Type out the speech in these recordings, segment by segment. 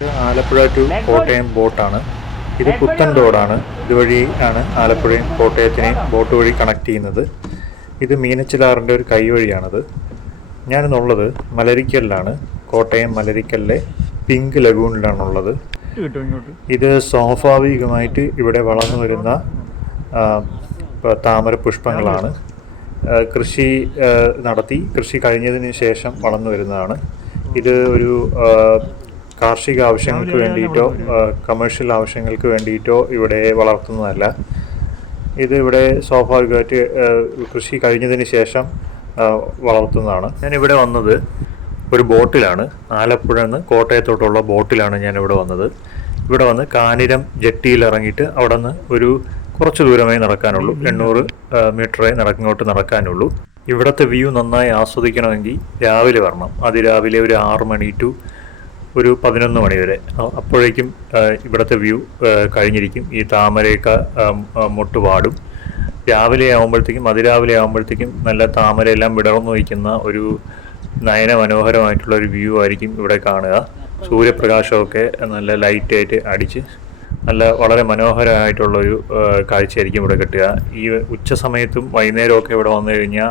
ഇത് ആലപ്പുഴ ടു കോട്ടയം ബോട്ടാണ്. ഇത് പുത്തൻ റോഡാണ് ഇതുവഴി ആണ് ആലപ്പുഴയും കോട്ടയത്തിനെയും ബോട്ട് വഴി കണക്ട് ചെയ്യുന്നത്. ഇത് മീനച്ചിലാറിന്റെ ഒരു കൈവഴിയാണത് ഞാനിന്നുള്ളത് മലരിക്കലിലാണ്. കോട്ടയം മലരിക്കലിലെ പിങ്ക് ലഗൂണിലാണുള്ളത്. ഇത് സ്വാഭാവികമായിട്ട് ഇവിടെ വളർന്നു വരുന്ന താമര പുഷ്പങ്ങളാണ്. കൃഷി നടത്തി കൃഷി കഴിഞ്ഞതിന് ശേഷം വളർന്നു വരുന്നതാണ്. ഇത് ഒരു കാർഷിക ആവശ്യങ്ങൾക്ക് വേണ്ടിയിട്ടോ കമേഴ്ഷ്യൽ ആവശ്യങ്ങൾക്ക് വേണ്ടിയിട്ടോ ഇവിടെ വളർത്തുന്നതല്ല. ഇത് ഇവിടെ സ്വാഭാവികമായിട്ട് കൃഷി കഴിഞ്ഞതിന് ശേഷം വളർത്തുന്നതാണ്. ഞാൻ ഇവിടെ വന്നത് ഒരു ബോട്ടിലാണ്. ആലപ്പുഴ നിന്ന് കോട്ടയത്തോട്ടുള്ള ബോട്ടിലാണ് ഞാൻ ഇവിടെ വന്നത്. ഇവിടെ വന്ന് കാനിരം ജെട്ടിയിൽ ഇറങ്ങിയിട്ട് അവിടെ നിന്ന് ഒരു കുറച്ച് ദൂരമായി നടക്കാനുള്ളൂ. എണ്ണൂറ് മീറ്ററേ നടക്കിങ്ങോട്ട് നടക്കാനുള്ളൂ. ഇവിടുത്തെ വ്യൂ നന്നായി ആസ്വദിക്കണമെങ്കിൽ രാവിലെ വരണം. അതിരാവിലെ ഒരു ആറ് മണി ടു ഒരു പതിനൊന്ന് മണി വരെ. അപ്പോഴേക്കും ഇവിടുത്തെ വ്യൂ കഴിഞ്ഞിരിക്കും. ഈ താമരയൊക്കെ മുട്ടുപാടും രാവിലെ ആകുമ്പോഴത്തേക്കും അതിരാവിലെ ആകുമ്പോഴത്തേക്കും നല്ല താമരയെല്ലാം വിടർന്നു വയ്ക്കുന്ന ഒരു നയന മനോഹരമായിട്ടുള്ള ഒരു വ്യൂ ആയിരിക്കും ഇവിടെ കാണുക. സൂര്യപ്രകാശമൊക്കെ നല്ല ലൈറ്റായിട്ട് അടിച്ച് നല്ല വളരെ മനോഹരമായിട്ടുള്ള ഒരു കാഴ്ചയായിരിക്കും ഇവിടെ കിട്ടുക. ഈ ഉച്ച സമയത്തും വൈകുന്നേരമൊക്കെ ഇവിടെ വന്നു കഴിഞ്ഞാൽ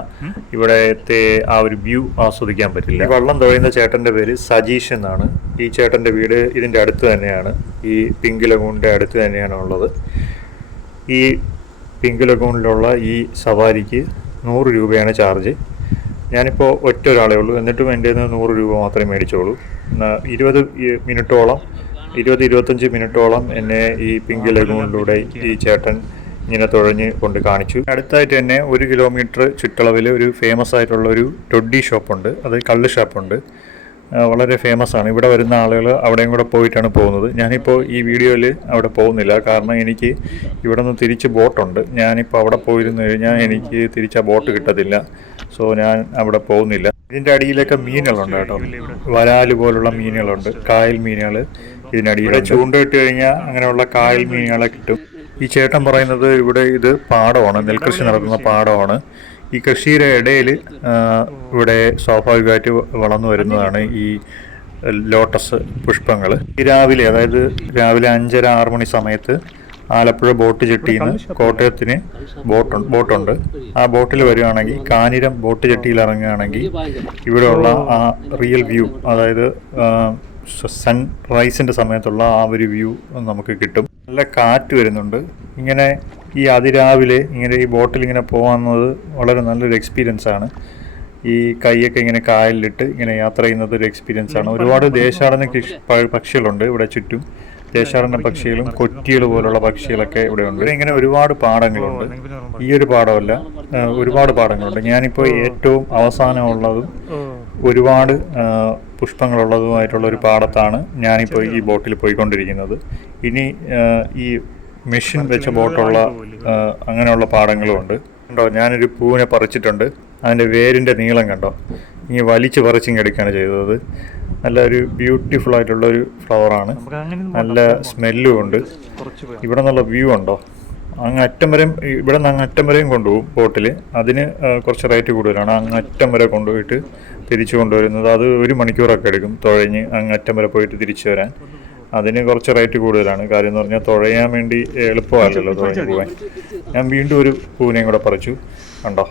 ഇവിടത്തെ ആ ഒരു വ്യൂ ആസ്വദിക്കാൻ പറ്റില്ല. വള്ളം തുഴയുന്ന ചേട്ടന്റെ പേര് സജീഷ് എന്നാണ്. ഈ ചേട്ടന്റെ വീട് ഇതിന്റെ അടുത്ത് തന്നെയാണ്. ഈ പിങ്ക് ലഗൂണിന്റെ അടുത്ത് തന്നെയാണ് ഉള്ളത്. ഈ പിങ്ക് ലഗൂണിലുള്ള ഈ സവാരിക്ക് നൂറ് രൂപയാണ് ചാർജ്. ഞാനിപ്പോൾ ഒറ്റ ഒരാളേ ഉള്ളൂ. എന്നിട്ടും എന്റെ നിന്ന് നൂറ് രൂപ മാത്രമേ മേടിച്ചോളൂ. ഇരുപത് മിനിറ്റോളം ഇരുപത് ഇരുപത്തഞ്ച് മിനിറ്റോളം എന്നെ ഈ പിങ്ക് ലഗൂണിലൂടെ ഈ ചേട്ടൻ ഇങ്ങനെ തുഴഞ്ഞ് കൊണ്ട് കാണിച്ചു. അടുത്തായിട്ട് തന്നെ ഒരു കിലോമീറ്റർ ചുറ്റളവിൽ ഒരു ഫേമസ് ആയിട്ടുള്ള ഒരു ടൊഡി ഷോപ്പുണ്ട്. അത് കള്ള് ഷോപ്പുണ്ട്. വളരെ ഫേമസ് ആണ്. ഇവിടെ വരുന്ന ആളുകൾ അവിടെയും കൂടെ പോയിട്ടാണ് പോകുന്നത്. ഞാനിപ്പോൾ ഈ വീഡിയോയിൽ അവിടെ പോകുന്നില്ല. കാരണം എനിക്ക് ഇവിടെ നിന്ന് തിരിച്ച് ബോട്ടുണ്ട്. ഞാനിപ്പോൾ അവിടെ പോയിരുന്നു കഴിഞ്ഞാൽ എനിക്ക് തിരിച്ച് ആ ബോട്ട് കിട്ടത്തില്ല. സോ ഞാൻ അവിടെ പോകുന്നില്ല. ഇതിന്റെ അടിയിലൊക്കെ മീനുകളുണ്ട് കേട്ടോ. വരാൽ പോലുള്ള മീനുകളുണ്ട്. കായൽ മീനുകൾ ഇതിനടിയിൽ ചൂണ്ടയിട്ട് കഴിഞ്ഞാൽ അങ്ങനെയുള്ള കായൽ മീനുകളെ കിട്ടും. ഈ ചേട്ടൻ പറയുന്നത് ഇവിടെ ഇത് പാടമാണ്. നെൽകൃഷി നടക്കുന്ന പാടമാണ്. ഈ കൃഷിയുടെ ഇടയിൽ ഇവിടെ സ്വാഭാവികമായിട്ട് വളർന്നു വരുന്നതാണ് ഈ ലോട്ടസ് പുഷ്പങ്ങൾ ഈ രാവിലെ അതായത് രാവിലെ അഞ്ചര ആറ് മണി സമയത്ത് ആലപ്പുഴ ബോട്ട് ചെട്ടിയിൽ നിന്ന് കോട്ടയത്തിന് ബോട്ടുണ്ട് ബോട്ടുണ്ട്. ആ ബോട്ടിൽ വരികയാണെങ്കിൽ കാനിരം ബോട്ട് ചെട്ടിയിൽ ഇറങ്ങുകയാണെങ്കിൽ ഇവിടെയുള്ള ആ റിയൽ വ്യൂ അതായത് സൺ റൈസിന്റെ സമയത്തുള്ള ആ ഒരു വ്യൂ നമുക്ക് കിട്ടും. നല്ല കാറ്റ് വരുന്നുണ്ട്. ഇങ്ങനെ ഈ അതിരാവിലെ ഇങ്ങനെ ഈ ബോട്ടിൽ ഇങ്ങനെ പോകുന്നത് വളരെ നല്ലൊരു എക്സ്പീരിയൻസ് ആണ്. ഈ കൈയൊക്കെ ഇങ്ങനെ കായലിലിട്ട് ഇങ്ങനെ യാത്ര ചെയ്യുന്നത് ഒരു എക്സ്പീരിയൻസ് ആണ്. ഒരുപാട് ദേശാടന കൃഷി പക്ഷികളുണ്ട് ഇവിടെ ചുറ്റും. ദേശാടന പക്ഷികളും കൊറ്റികൾ പോലുള്ള പക്ഷികളൊക്കെ ഇവിടെ ഉണ്ട്. ഇങ്ങനെ ഒരുപാട് പാടങ്ങളുണ്ട്. ഈ ഒരു പാടമല്ല ഒരുപാട് പാടങ്ങളുണ്ട്. ഞാനിപ്പോൾ ഏറ്റവും അവസാനമുള്ളതും ഒരുപാട് പുഷ്പങ്ങളുള്ളതുമായിട്ടുള്ള ഒരു പാടത്താണ് ഞാനിപ്പോൾ ഈ ബോട്ടിൽ പോയിക്കൊണ്ടിരിക്കുന്നത്. ഇനി ഈ മെഷീൻ വെച്ച ബോട്ടുള്ള അങ്ങനെയുള്ള പാടങ്ങളുമുണ്ട് കണ്ടോ ഞാനൊരു പൂവിനെ പറിച്ചിട്ടുണ്ട്. അതിന്റെ വേരിന്റെ നീളം കണ്ടോ? ഇനി വലിച്ചു പറിച്ചിങ്ങെടുക്കുകയാണ് ചെയ്തത്. നല്ല ഒരു ബ്യൂട്ടിഫുൾ ആയിട്ടുള്ള ഒരു ഫ്ലവറാണ് നല്ല സ്മെല്ലും ഉണ്ട്. ഇവിടെ നിന്നുള്ള വ്യൂ ഉണ്ടോ? അങ്ങ് അറ്റം വരെയും ഇവിടെ നിന്ന് അങ്ങ് അറ്റം വരെയും കൊണ്ടുപോകും ബോട്ടിൽ അതിന് കുറച്ച് റേറ്റ് കൂടുതലാണ്. അങ്ങ് അറ്റം വരെ കൊണ്ടുപോയിട്ട് തിരിച്ചു കൊണ്ടുവരുന്നത് അത് ഒരു മണിക്കൂറൊക്കെ എടുക്കും തുഴഞ്ഞ് അങ്ങ് അറ്റം വരെ പോയിട്ട് തിരിച്ചു വരാൻ. അതിന് കുറച്ച് റേറ്റ് കൂടുതലാണ്. കാര്യം എന്ന് പറഞ്ഞാൽ തുഴയാൻ വേണ്ടി എളുപ്പമല്ലല്ലോ തുഴഞ്ഞ് പോകാൻ. ഞാൻ വീണ്ടും ഒരു പൂനെയും കൂടെ പറിച്ചു. കണ്ടോ?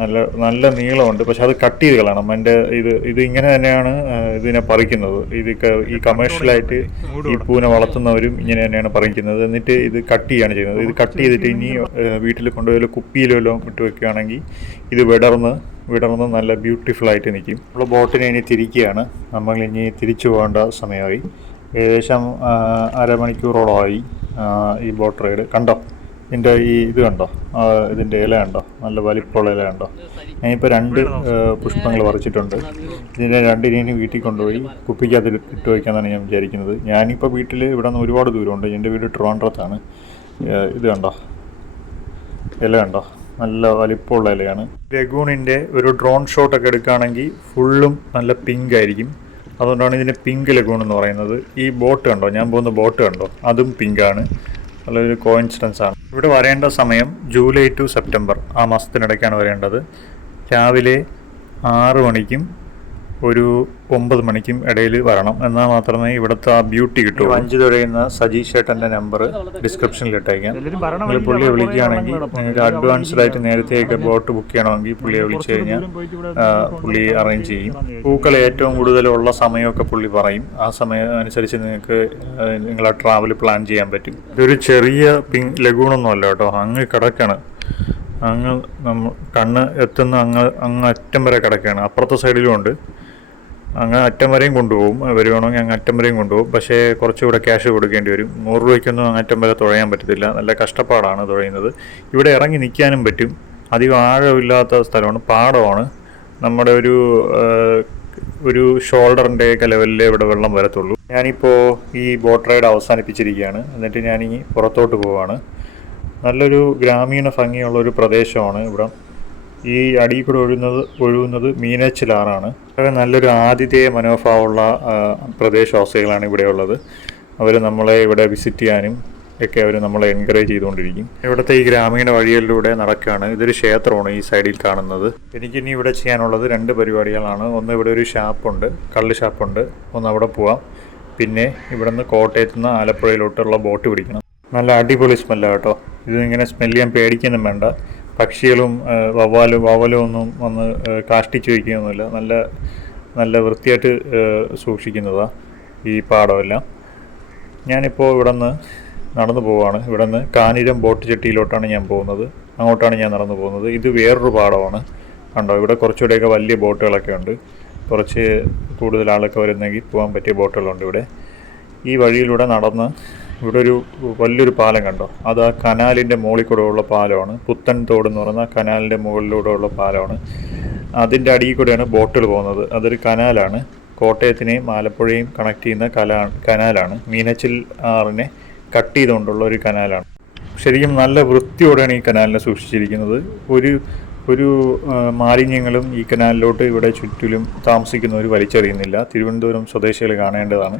നല്ല നല്ല നീളമുണ്ട്. പക്ഷെ അത് കട്ട് ചെയ്ത് കളയണം എന്റെ ഇത് ഇത് ഇങ്ങനെ തന്നെയാണ് ഇതിനെ പറിക്കുന്നത്. ഇത് ഈ കമേഴ്ഷ്യലായിട്ട് ഈ പൂനെ വളർത്തുന്നവരും ഇങ്ങനെ തന്നെയാണ് പറിക്കുന്നത്. എന്നിട്ട് ഇത് കട്ട് ചെയ്യാണ് ചെയ്യുന്നത്. ഇത് കട്ട് ചെയ്തിട്ട് ഇനി വീട്ടിൽ കൊണ്ടുപോയി കുപ്പിയിലോ ഇട്ട് വെക്കുകയാണെങ്കിൽ ഇത് വിടർന്ന് വിടർന്ന് നല്ല ബ്യൂട്ടിഫുൾ ആയിട്ട് നിൽക്കും. നമ്മൾ ബോട്ടിനെ ഇനി തിരിക്കുകയാണ്. നമ്മൾ ഇനി തിരിച്ചു പോകേണ്ട സമയമായി. ഏകദേശം അരമണിക്കൂറോളമായി ഈ ബോട്ട് റൈഡ്. കണ്ടോ? ഇതിന്റെ ഈ ഇത് കണ്ടോ? ഇതിന്റെ ഇല കണ്ടോ? നല്ല വലിപ്പമുള്ള ഇല കണ്ടോ? ഞാനിപ്പോൾ രണ്ട് പുഷ്പങ്ങൾ പറിച്ചിട്ടുണ്ട്. ഇതിനെ രണ്ടിനെയും വീട്ടിൽ കൊണ്ടുപോയി കുപ്പിക്കകത്ത് ഇട്ട് വയ്ക്കാന്നാണ് ഞാൻ വിചാരിക്കുന്നത്. ഞാനിപ്പോൾ വീട്ടിൽ ഇവിടെ നിന്ന് ഒരുപാട് ദൂരമുണ്ട്. എന്റെ വീട് ട്രിവാൻഡ്രത്താണ്. ഇത് കണ്ടോ? ഇല കണ്ടോ? നല്ല വലിപ്പമുള്ള ഇലയാണ്. ലഗൂണിന്റെ ഒരു ഡ്രോൺ ഷോട്ടൊക്കെ എടുക്കുകയാണെങ്കിൽ ഫുള്ളും നല്ല പിങ്ക് ആയിരിക്കും. അതുകൊണ്ടാണ് ഇതിന് പിങ്ക് ലഗൂൺ എന്ന് പറയുന്നത്. ഈ ബോട്ട് കണ്ടോ? ഞാൻ പോകുന്ന ബോട്ട് കണ്ടോ? അതും പിങ്കാണ് നല്ലൊരു കോയിൻസിഡൻസ് ആണ്. ഇവിടെ വരേണ്ട സമയം ജൂലൈ ടു സെപ്റ്റംബർ. ആ മാസത്തിനിടയ്ക്കാണ് വരേണ്ടത്. രാവിലെ ആറ് മണിക്കും ഒരു ഒമ്പത് മണിക്കും ഇടയിൽ വരണം. എന്നാൽ മാത്രമേ ഇവിടുത്തെ ആ ബ്യൂട്ടി കിട്ടൂ അഞ്ച് തുഴയുന്ന സജീഷ് ചേട്ടന്റെ നമ്പർ ഡിസ്ക്രിപ്ഷനിൽ ഇട്ടേക്കാം. നിങ്ങൾ പുള്ളിയെ വിളിക്കുകയാണെങ്കിൽ നിങ്ങൾക്ക് അഡ്വാൻസ്ഡ് ആയിട്ട് നേരത്തെയൊക്കെ ബോട്ട് ബുക്ക് ചെയ്യണമെങ്കിൽ പുള്ളിയെ വിളിച്ചു കഴിഞ്ഞാൽ പുള്ളി അറേഞ്ച് ചെയ്യും. പൂക്കൾ ഏറ്റവും കൂടുതലുള്ള സമയമൊക്കെ പുള്ളി പറയും. ആ സമയം അനുസരിച്ച് നിങ്ങൾക്ക് നിങ്ങളെ ട്രാവൽ പ്ലാൻ ചെയ്യാൻ പറ്റും. ഇതൊരു ചെറിയ പിങ് ലഗൂണൊന്നുമല്ല കേട്ടോ. അങ്ങ് കിടക്കാണ്. അങ്ങ് നമ്മ കണ്ണ് എത്തുന്ന അങ്ങ് അങ്ങ് അറ്റം വരെ കിടക്കുകയാണ് അപ്പുറത്തെ സൈഡിലും ഉണ്ട്. അങ്ങ് അറ്റം വരെയും കൊണ്ടുപോകും. വരുവാണെങ്കിൽ അങ്ങ് അറ്റം വരെയും കൊണ്ടുപോകും. പക്ഷേ കുറച്ചുകൂടെ ക്യാഷ് കൊടുക്കേണ്ടി വരും. നൂറ് രൂപയ്ക്കൊന്നും അങ്ങ് അറ്റം വരെ തുഴയാൻ പറ്റത്തില്ല. നല്ല കഷ്ടപ്പാടാണ് തുഴയുന്നത്. ഇവിടെ ഇറങ്ങി നിൽക്കാനും പറ്റും. അധികം ആഴമില്ലാത്ത സ്ഥലമാണ്. പാടമാണ്. നമ്മുടെ ഒരു ഒരു ഷോൾഡറിന്റെ ഒക്കെ ഇവിടെ വെള്ളം വരത്തുള്ളൂ. ഞാനിപ്പോൾ ഈ ബോട്ട് റൈഡ് അവസാനിപ്പിച്ചിരിക്കുകയാണ്. എന്നിട്ട് ഞാനീ പുറത്തോട്ട് പോവാണ്. നല്ലൊരു ഗ്രാമീണ ഭംഗിയുള്ള ഒരു പ്രദേശമാണ് ഇവിടെ. ഈ അടിയിൽ കൂടെ ഒഴുകുന്നത് ഒഴുകുന്നത് മീനച്ചിലാറാണ്. നല്ലൊരു ആതിഥേയ മനോഭാവമുള്ള ആ, ഇവിടെ ഉള്ളത്. അവർ നമ്മളെ ഇവിടെ വിസിറ്റ് ചെയ്യാനും ഒക്കെ അവർ നമ്മളെ എൻകറേജ് ചെയ്തുകൊണ്ടിരിക്കും. ഇവിടുത്തെ ഈ ഗ്രാമീണ വഴികളിലൂടെ നടക്കുകയാണ് ഇതൊരു ക്ഷേത്രമാണ് ഈ സൈഡിൽ കാണുന്നത്. എനിക്കിനി ഇവിടെ ചെയ്യാനുള്ളത് രണ്ട് പരിപാടികളാണ്. ഒന്ന് ഇവിടെ ഒരു ഷാപ്പുണ്ട് കള്ള് ഷാപ്പുണ്ട്. ഒന്ന് അവിടെ പോവാം. പിന്നെ ഇവിടെ നിന്ന് കോട്ടയത്ത് നിന്ന് ആലപ്പുഴയിലോട്ടുള്ള ബോട്ട് പിടിക്കണം. നല്ല അടിപൊളി സ്മെല്ലാണ് കേട്ടോ. ഇത് ഇങ്ങനെ സ്മെല്ല് ചെയ്യാൻ പേടിക്കൊന്നും വേണ്ട. പക്ഷികളും വവ്വാലും വവ്വലും ഒന്നും വന്ന് കാഷ്ടിച്ചു വയ്ക്കുകയൊന്നുമില്ല നല്ല നല്ല വൃത്തിയായിട്ട് സൂക്ഷിക്കുന്നതാണ് ഈ പാടമെല്ലാം. ഞാനിപ്പോൾ ഇവിടെ നിന്ന് നടന്നു പോവാണ്. ഇവിടെ നിന്ന് കാനിരം ബോട്ട് ചെട്ടിയിലോട്ടാണ് ഞാൻ പോകുന്നത്. അങ്ങോട്ടാണ് ഞാൻ നടന്നു പോകുന്നത്. ഇത് വേറൊരു പാടമാണ്. കണ്ടോ ഇവിടെ കുറച്ചുകൂടെയൊക്കെ വലിയ ബോട്ടുകളൊക്കെ ഉണ്ട്. കുറച്ച് കൂടുതൽ ആളൊക്കെ വരുന്നെങ്കിൽ പോകാൻ പറ്റിയ ബോട്ടുകളുണ്ട് ഇവിടെ. ഈ വഴിയിലൂടെ നടന്ന് ഇവിടെ ഒരു വലിയൊരു പാലം കണ്ടോ? അത് ആ കനാലിന്റെ മുകളിൽ കൂടെ ഉള്ള പാലമാണ്. പുത്തൻ തോട് എന്ന് പറയുന്ന കനാലിന്റെ മുകളിലൂടെ ഉള്ള പാലമാണ്. അതിന്റെ അടിയിൽ കൂടെയാണ് ബോട്ടുകൾ പോകുന്നത്. അതൊരു കനാലാണ്. കോട്ടയത്തിനെയും ആലപ്പുഴയും കണക്ട് ചെയ്യുന്ന കലാ കനാലാണ്. മീനച്ചിൽ ആറിനെ കട്ട് ചെയ്തുകൊണ്ടുള്ള ഒരു കനാലാണ്. ശരിക്കും നല്ല വൃത്തിയോടെയാണ് ഈ കനാലിനെ സൂക്ഷിച്ചിരിക്കുന്നത്. ഒരു ഒരു മാലിന്യങ്ങളും ഈ കനാലിലോട്ട് ഇവിടെ ചുറ്റിലും താമസിക്കുന്നവർ വലിച്ചെറിയുന്നില്ല. തിരുവനന്തപുരം സ്വദേശികൾ കാണേണ്ടതാണ്.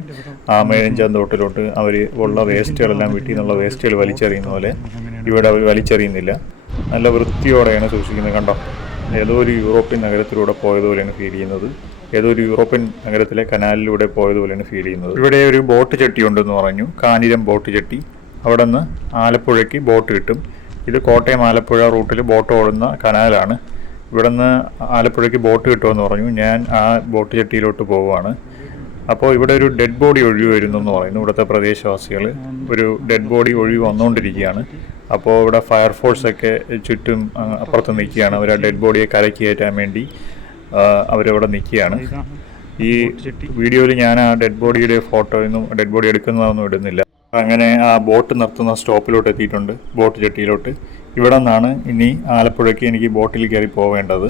ആമേഴഞ്ചാം തോട്ടിലോട്ട് അവർ ഉള്ള വേസ്റ്റുകളെല്ലാം വീട്ടിൽ നിന്നുള്ള വേസ്റ്റുകൾ വലിച്ചെറിയുന്ന പോലെ ഇവിടെ അവർ വലിച്ചെറിയുന്നില്ല. നല്ല വൃത്തിയോടെയാണ് സൂക്ഷിക്കുന്നത്. കണ്ടോ? ഏതോ ഒരു യൂറോപ്യൻ നഗരത്തിലൂടെ പോയതുപോലെയാണ് ഫീൽ ചെയ്യുന്നത്. ഏതോ ഒരു യൂറോപ്യൻ നഗരത്തിലെ കനാലിലൂടെ പോയതുപോലെയാണ് ഫീൽ ചെയ്യുന്നത്. ഇവിടെ ഒരു ബോട്ട് ചട്ടി ഉണ്ടെന്ന് പറഞ്ഞു. കാനിരം ബോട്ട് ചട്ടി. അവിടെ നിന്ന് ആലപ്പുഴയ്ക്ക് ബോട്ട് കിട്ടും. ഇത് കോട്ടയം ആലപ്പുഴ റൂട്ടിൽ ബോട്ട് ഓടുന്ന കനാലാണ്. ഇവിടെ നിന്ന് ആലപ്പുഴയ്ക്ക് ബോട്ട് കിട്ടുമെന്ന് പറഞ്ഞു. ഞാൻ ആ ബോട്ട് ചട്ടിയിലോട്ട് പോവുകയാണ്. അപ്പോൾ ഇവിടെ ഒരു ഡെഡ് ബോഡി ഒഴിവ് വരുന്നു എന്ന് പറയുന്നു ഇവിടുത്തെ പ്രദേശവാസികൾ ഒരു ഡെഡ് ബോഡി ഒഴിവ് വന്നുകൊണ്ടിരിക്കുകയാണ് അപ്പോൾ ഇവിടെ ഫയർഫോഴ്സൊക്കെ ചുറ്റും അപ്പുറത്ത് നിൽക്കുകയാണ്. അവർ ആ ഡെഡ് ബോഡിയെ കരയ്ക്ക് കയറ്റാൻ വേണ്ടി അവരവിടെ നിൽക്കുകയാണ്. ഈ വീഡിയോയിൽ ഞാൻ ആ ഡെഡ് ബോഡിയുടെ ഫോട്ടോയൊന്നും ഡെഡ് ബോഡി എടുക്കുന്നതൊന്നും ഇടുന്നില്ല. അങ്ങനെ ആ ബോട്ട് നിർത്തുന്ന സ്റ്റോപ്പിലോട്ട് എത്തിയിട്ടുണ്ട് ബോട്ട് ജെട്ടിയിലോട്ട്. ഇവിടെ നിന്നാണ് ഇനി ആലപ്പുഴയ്ക്ക് എനിക്ക് ബോട്ടിൽ കയറി പോവേണ്ടത്.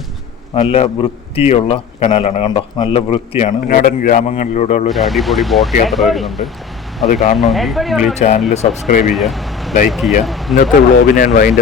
നല്ല വൃത്തിയുള്ള കനാലാണ് കണ്ടോ? നല്ല വൃത്തിയാണ്. നാടൻ ഗ്രാമങ്ങളിലൂടെ ഉള്ള ഒരു അടിപൊളി ബോട്ട് യാത്ര വരുന്നുണ്ട്. അത് കാണണമെങ്കിൽ നിങ്ങൾ ഈ ചാനൽ സബ്സ്ക്രൈബ് ചെയ്യുക ലൈക്ക് ചെയ്യുക. ഇന്നത്തെ വ്ളോഗ് ഞാൻ വൈൻഡ്